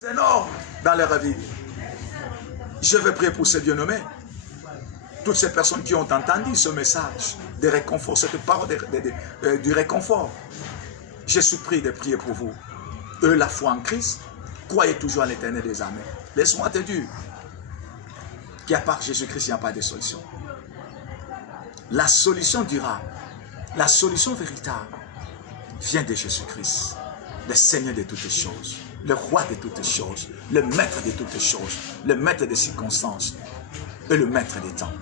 C'est énorme dans leur vie. Je vais prier pour ces bien-nommés. Toutes ces personnes qui ont entendu ce message de réconfort, cette parole du réconfort. Je supplie de prier pour vous. Eux, la foi en Christ, croyez toujours à l'Éternel des armées. Laisse-moi te dire qu'à part Jésus-Christ, il n'y a pas de solution. La solution durable, la solution véritable vient de Jésus-Christ, le Seigneur de toutes choses, le roi de toutes choses, le maître de toutes choses, le maître des circonstances et le maître des temps.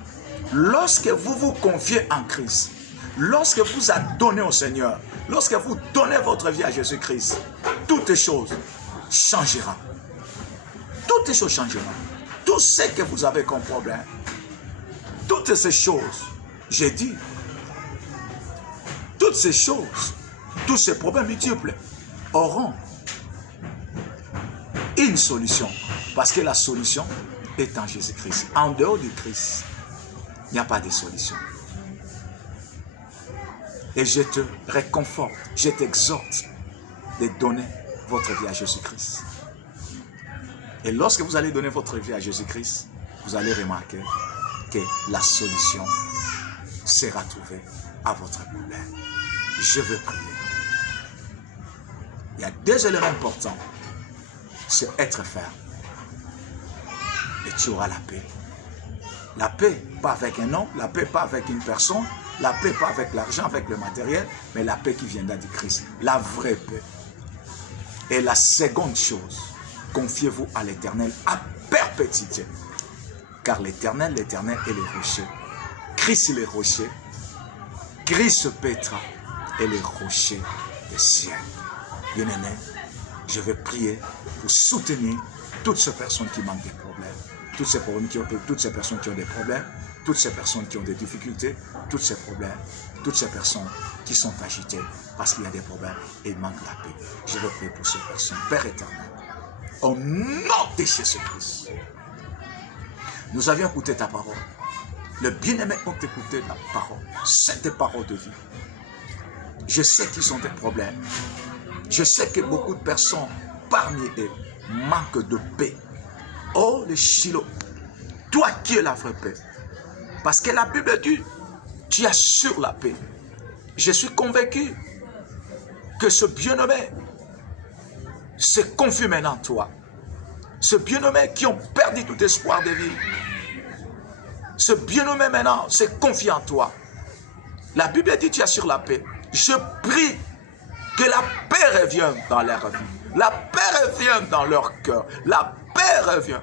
Lorsque vous vous confiez en Christ, lorsque vous adonnez au Seigneur, lorsque vous donnez votre vie à Jésus-Christ, toutes choses changeront. Toutes choses changeront. Tout ce que vous avez comme problème, toutes ces choses, j'ai dit, toutes ces choses, tous ces problèmes multiples auront une solution. Parce que la solution est en Jésus-Christ. En dehors du Christ, il n'y a pas de solution. Et je te réconforte, je t'exhorte de donner votre vie à Jésus-Christ. Et lorsque vous allez donner votre vie à Jésus-Christ, vous allez remarquer que la solution sera trouvée à votre problème. Je veux prier. Il y a deux éléments importants. C'est être ferme. Et tu auras la paix. La paix, pas avec un homme, la paix, pas avec une personne, la paix, pas avec l'argent, avec le matériel, mais la paix qui viendra du Christ. La vraie paix. Et la seconde chose, confiez-vous à l'Éternel à perpétuité. Car l'Éternel est le rocher. Christ est le rocher. Christ Pétra est le rocher des cieux. Bien-aimé, je vais prier pour soutenir toutes ces personnes qui manquent des problèmes. Toutes ces personnes qui ont des problèmes, toutes ces personnes qui ont des difficultés, tous ces problèmes, toutes ces personnes qui sont agitées parce qu'il y a des problèmes et il manque la paix. Je veux prier pour ces personnes. Père éternel, au nom de Jésus-Christ, nous avions écouté ta parole. Les bien-aimés ont écouté la parole, cette parole de vie. Je sais qu'ils ont des problèmes. Je sais que beaucoup de personnes parmi eux manquent de paix. Oh, le Shiloh, toi qui es la vraie paix. Parce que la Bible dit, tu assures la paix. Je suis convaincu que ce bien-aimé se confie maintenant en toi. Ce bien-aimé qui ont perdu tout espoir de vie. Ce bien-aimé maintenant se confie en toi. La Bible dit, tu assures la paix. Je prie que la paix revienne dans leur vie. La paix revient dans leur cœur. La paix revient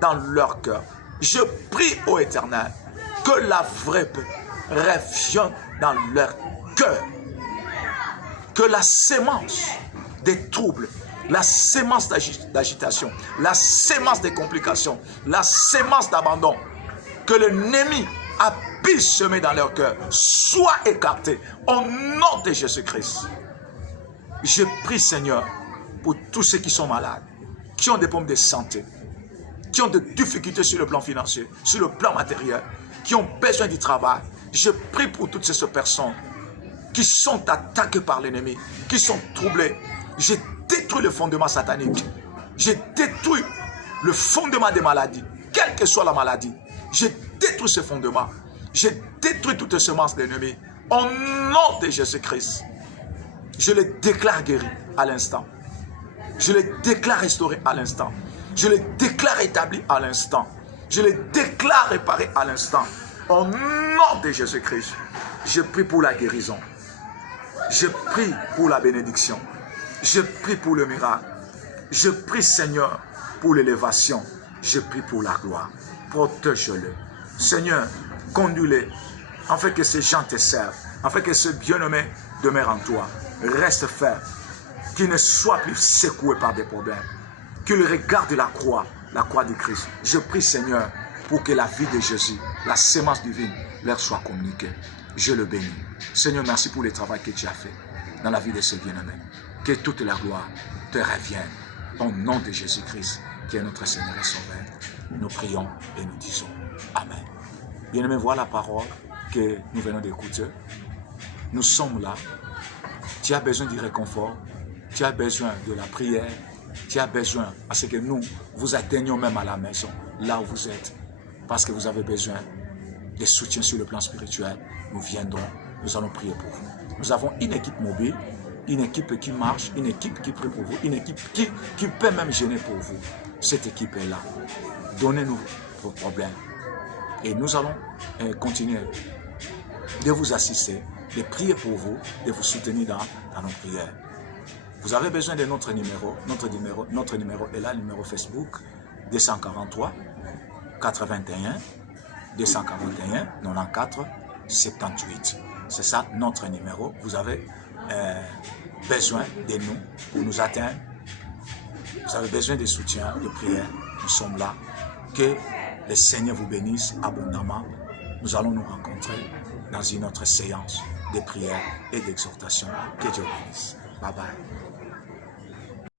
dans leur cœur. Je prie au Éternel que la vraie paix revienne dans leur cœur. Que la sémence des troubles, la sémence d'agitation, la sémence des complications, la sémence d'abandon, que l'ennemi a pu semer dans leur cœur, soit écartée au nom de Jésus-Christ. Je prie, Seigneur, pour tous ceux qui sont malades, qui ont des problèmes de santé, qui ont des difficultés sur le plan financier, sur le plan matériel, qui ont besoin du travail. Je prie pour toutes ces personnes qui sont attaquées par l'ennemi, qui sont troublées. Je détruis le fondement satanique. Je détruis le fondement des maladies, quelle que soit la maladie. Je détruis ce fondement. Je détruis toutes les semences de l'ennemi. Au nom de Jésus-Christ, je les déclare guéris à l'instant. Je les déclare restaurés à l'instant. Je les déclare établis à l'instant. Je les déclare réparés à l'instant. Au nom de Jésus-Christ, je prie pour la guérison. Je prie pour la bénédiction. Je prie pour le miracle. Je prie, Seigneur, pour l'élévation. Je prie pour la gloire. Protège-le. Seigneur, conduis-les, afin que ces gens te servent, afin que ce bien-aimé demeure en toi. Reste ferme, qu'il ne soit plus secoué par des problèmes, qu'il regarde la croix du Christ. Je prie, Seigneur, pour que la vie de Jésus, la sémence divine, leur soit communiquée. Je le bénis. Seigneur, merci pour le travail que tu as fait dans la vie de ce bien-aimé. Que toute la gloire te revienne au nom de Jésus-Christ, qui est notre Seigneur et Sauveur. Nous prions et nous disons Amen. Bien-aimé, voilà la parole que nous venons d'écouter. Nous sommes là. Tu as besoin du réconfort. Tu as besoin de la prière. qui a besoin à ce que nous vous atteignions même à la maison, là où vous êtes, parce que vous avez besoin de soutien sur le plan spirituel, nous viendrons, nous allons prier pour vous. Nous avons une équipe mobile, une équipe qui marche, une équipe qui prie pour vous, une équipe qui peut même gêner pour vous. Cette équipe est là. Donnez-nous vos problèmes. Et nous allons continuer de vous assister, de prier pour vous, de vous soutenir dans nos prières. Vous avez besoin de notre numéro. Notre numéro est là, le numéro Facebook 243 81 241 94 78. C'est ça notre numéro. Vous avez besoin de nous pour nous atteindre. Vous avez besoin de soutien, de prière. Nous sommes là. Que le Seigneur vous bénisse abondamment. Nous allons nous rencontrer dans une autre séance de prière et d'exhortation. Que Dieu bénisse. Bye bye.